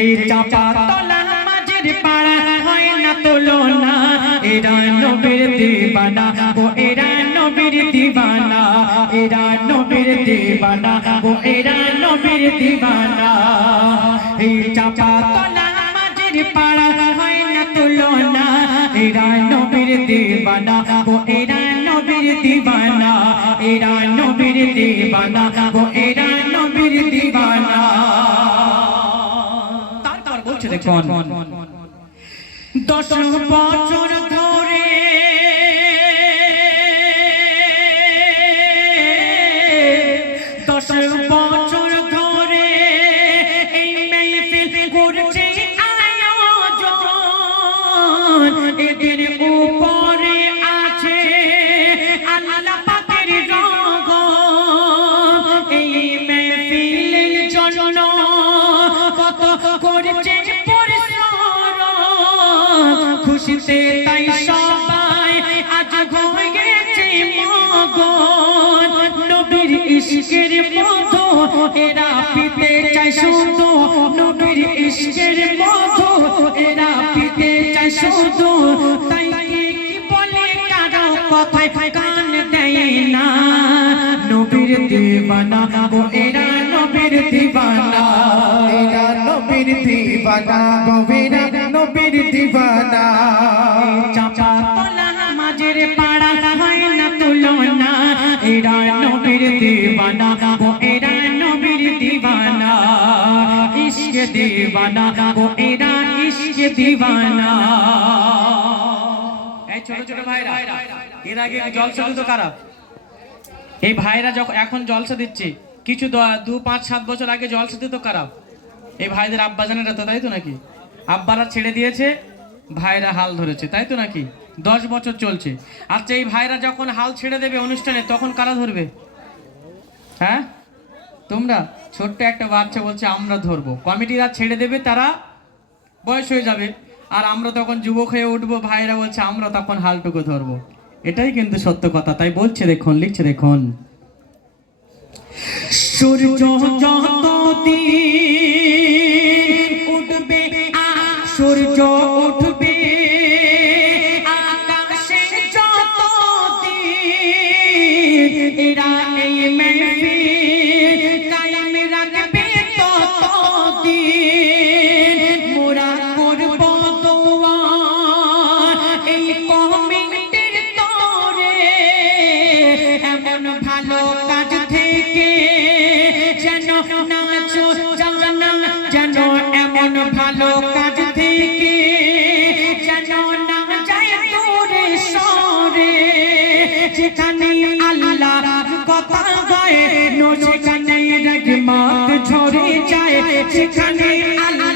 এই চাপা তলা মাঝের পাড়া হয় না তুলনা। এরা নবীর দিবানা ও এরা নবীর দিবানা। এরা নবীর দিবানা ও এরা নবীর দিবানা। এই চাপা তলা মাঝের পাড়া হয় না তুলনা। এরা নবীর দিবানা ও এরা নবীর দিবানা। এরা নবীর দিবানা ও দেখুন দশ বছর খুশিতে তাই সবাই আজ হয়েছে মগন। নবীর ইশকের মধু এরা পিতে চায় শুধু। নবীর ইশকের মধু এরা পিতে চায় শুধু। তাই কে বলে কারও কথায় কান দেয় না। নবীর দিবানা ও এরা নবীর দিবানা। এরা নবীর দিবানা গভীরা নবীর দিবানা। চাপা তোলা মাঝের পাড়া হয় না তুলনা। এরা নবীর দিবানা ও এরা নবীর দিবানা। ইশক দিবানা ও এরা ইশক দিবানা। এই ছোট ছোট ভাইরা এর আগে জলসা দিত কারা? এই ভাইরা যখন এখন জলসা দিচ্ছে কিছু দ- দু পাঁচ সাত বছর আগে জলসা দিত কারা? এই ভাইদের আব্বাজানেরা তো তাই তো নাকি? আব্বারা ছেড়ে দিয়েছে, ভাইরা হাল ধরেছে, তাই তো নাকি? দশ বছর চলছে। আচ্ছা এই ভাইরা যখন হাল ছেড়ে দেবে অনুষ্ঠানে, তখন কারা ধরবে? হ্যাঁ? তোমরা? ছোট্ট একটা বাচ্চা বলছে, আমরা ধরবো। কমিটিরা ছেড়ে দেবে, তারা বয়স হয়ে যাবে। আর আমরা তখন যুবক হয়ে উঠবো, ভাইরা বলছে, আমরা তখন হালটুকু ধরবো। এটাই কিন্তু সত্য কথা, তাই বলছে দেখুন, লিখছে দেখুন। সূর্য ভালো কাজ থেকে যেন নাচো, জানা যেন এমন ভালো কাজ থেকে যেন না যায় দূরে সরে। যেখানে আল্লাহ কথা গায় সেখানে রহমত ঝরে যায়। যেখানে আল্লাহর